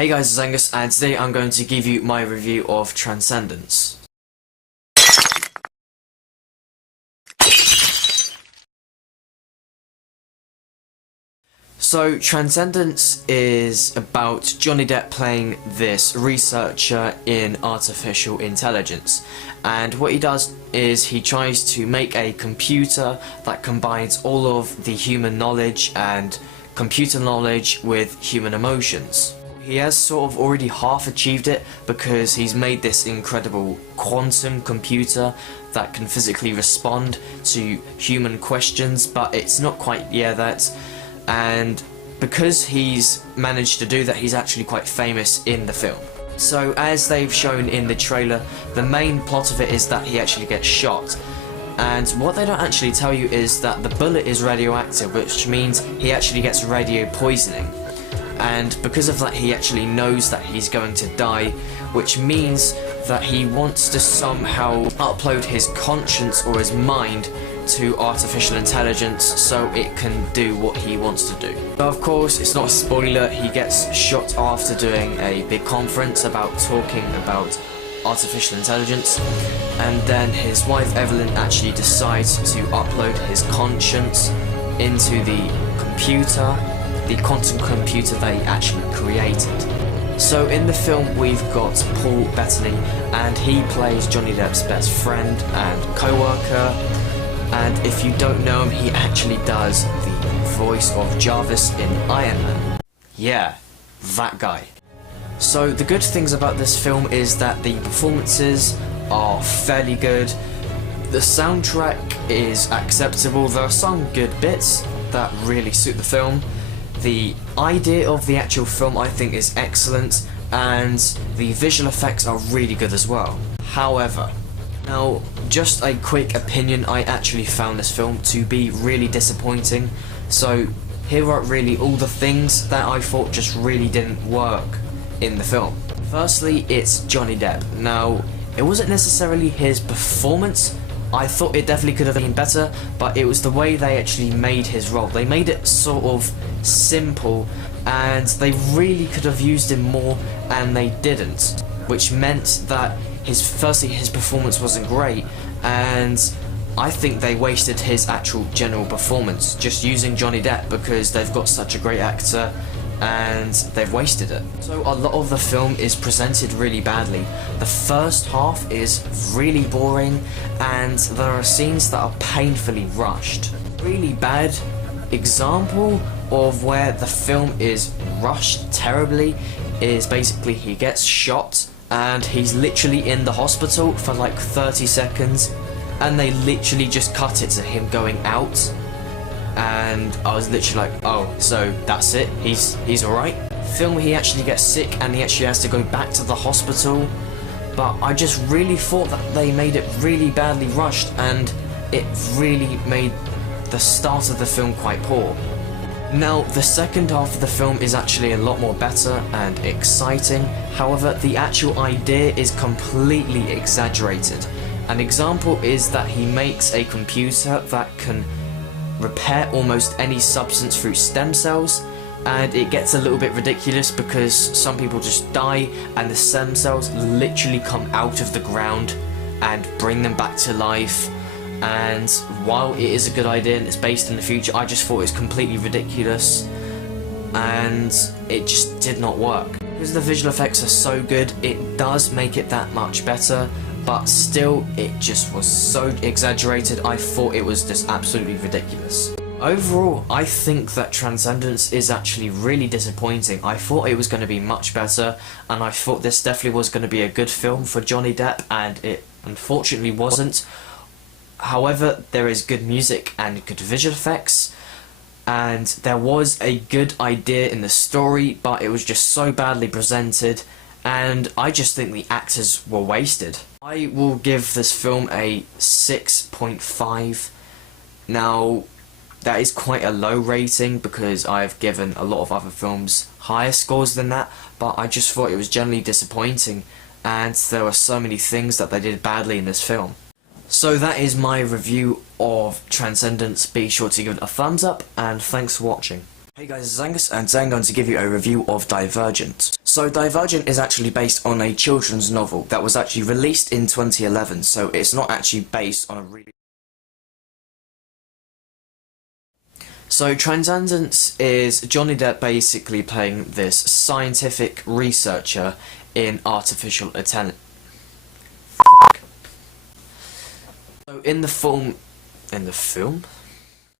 Hey guys, it's Angus, and today I'm going to give you my review of Transcendence. So, Transcendence is about Johnny Depp playing this researcher in artificial intelligence. And what he does is he tries to make a computer that combines all of the human knowledge and computer knowledge with human emotions. He has sort of already half achieved it because he's made this incredible quantum computer that can physically respond to human questions, but it's not quite that. And because he's managed to do that, he's actually quite famous in the film. So as they've shown in the trailer, the main plot of it is that he actually gets shot. And what they don't actually tell you is that the bullet is radioactive, which means he actually gets radio poisoning. And because of that, he actually knows that he's going to die, which means that he wants to somehow upload his conscience or his mind to artificial intelligence so it can do what he wants to do. But of course, it's not a spoiler, he gets shot after doing a big conference about talking about artificial intelligence, and then his wife Evelyn actually decides to upload his conscience into the computer, the quantum computer they actually created. So in the film we've got Paul Bettany, and he plays Johnny Depp's best friend and co-worker, and if you don't know him, he actually does the voice of Jarvis in Iron Man. Yeah, that guy. So the good things about this film is that the performances are fairly good, the soundtrack is acceptable, there are some good bits that really suit the film. The idea of the actual film I think is excellent, and the visual effects are really good as well. However, now just a quick opinion, I actually found this film to be really disappointing. So here are really all the things that I thought just really didn't work in the film. Firstly, it's Johnny Depp. Now, it wasn't necessarily his performance. I thought it definitely could have been better, but it was the way they actually made his role. They made it sort of simple, and they really could have used him more, and they didn't, which meant that firstly his performance wasn't great, and I think they wasted his actual general performance just using Johnny Depp because they've got such a great actor and they've wasted it. So a lot of the film is presented really badly. The first half is really boring, and there are scenes that are painfully rushed. Really bad example of where the film is rushed terribly is basically he gets shot and he's literally in the hospital for like 30 seconds, and they literally just cut it to him going out, and I was literally like, oh, so that's it, he's alright. Film he actually gets sick and he actually has to go back to the hospital, but I just really thought that they made it really badly rushed, and it really made the start of the film quite poor. Now, the second half of the film is actually a lot more better and exciting, however, the actual idea is completely exaggerated. An example is that he makes a computer that can repair almost any substance through stem cells, and it gets a little bit ridiculous because some people just die and the stem cells literally come out of the ground and bring them back to life. And while it is a good idea and it's based in the future, I just thought it was completely ridiculous and it just did not work. Because the visual effects are so good, it does make it that much better, but still it just was so exaggerated, I thought it was just absolutely ridiculous. Overall, I think that Transcendence is actually really disappointing. I thought it was going to be much better, and I thought this definitely was going to be a good film for Johnny Depp, and it unfortunately wasn't. However, there is good music and good visual effects, and there was a good idea in the story, but it was just so badly presented, and I just think the actors were wasted. I will give this film a 6.5. Now, that is quite a low rating because I've given a lot of other films higher scores than that, but I just thought it was generally disappointing, and there were so many things that they did badly in this film. So that is my review of Transcendence. Be sure to give it a thumbs up, and thanks for watching. Hey guys, it's Angus, and today I'm going to give you a review of Divergent. So Divergent is actually based on a children's novel that was actually released in 2011, so it's not actually based on a really... So Transcendence is Johnny Depp basically playing this scientific researcher in artificial intelligence. So in the film...